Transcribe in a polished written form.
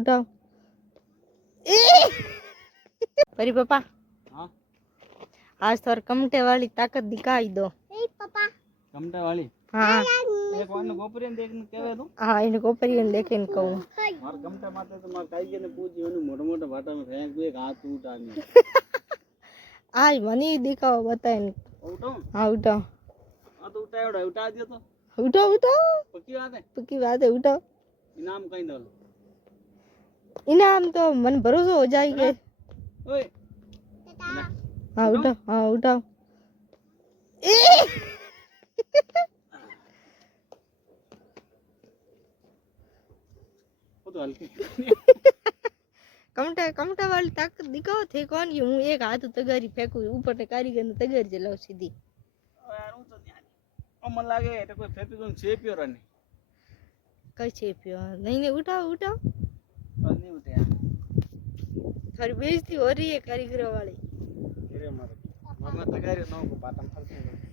उठाओ ए परी पापा हाँ आज थोड़ा कमटे वाली ताकत दिखाई दो पापा कमटा वाली हाँ एक बार ने गोपरियन देखने केवे तो हाँ इन कोपरियन देखे इन कहूँ मार कमटा माते तो मार काई ने पूछी ओने मोटा मोटा भाटा में फेंक दो एक हाथ उठानी आज मनी दिखाओ बताए उठाओ हाँ उठाओ हां तो उठाओ उठा दियो तो उठाओ उठाओ पक्की बात है है उठाओ इनाम कहीं दो इनाम तो मन भरोसा हो जाएगा ओए हाँ उठाओ हाँ उठाओ ए वो तो हल्की कमटा कमटा वाली ताकत दिखाओ थे कौन ये हूँ एक हाथ तगारी फेंकू ऊपर ने कारीगर ने तगारी जलाओ सीधी यार वो तो ओ मन लागे तो कोई फेंक दो चेपियो रने कई छे पियो नहीं नहीं उठाओ उठाओ और नहीं उठे यार थोड़ी बेइज्जती हो रही है कारीगरों वाली अरे मारे मम्मा तगारी नो को बातम फलते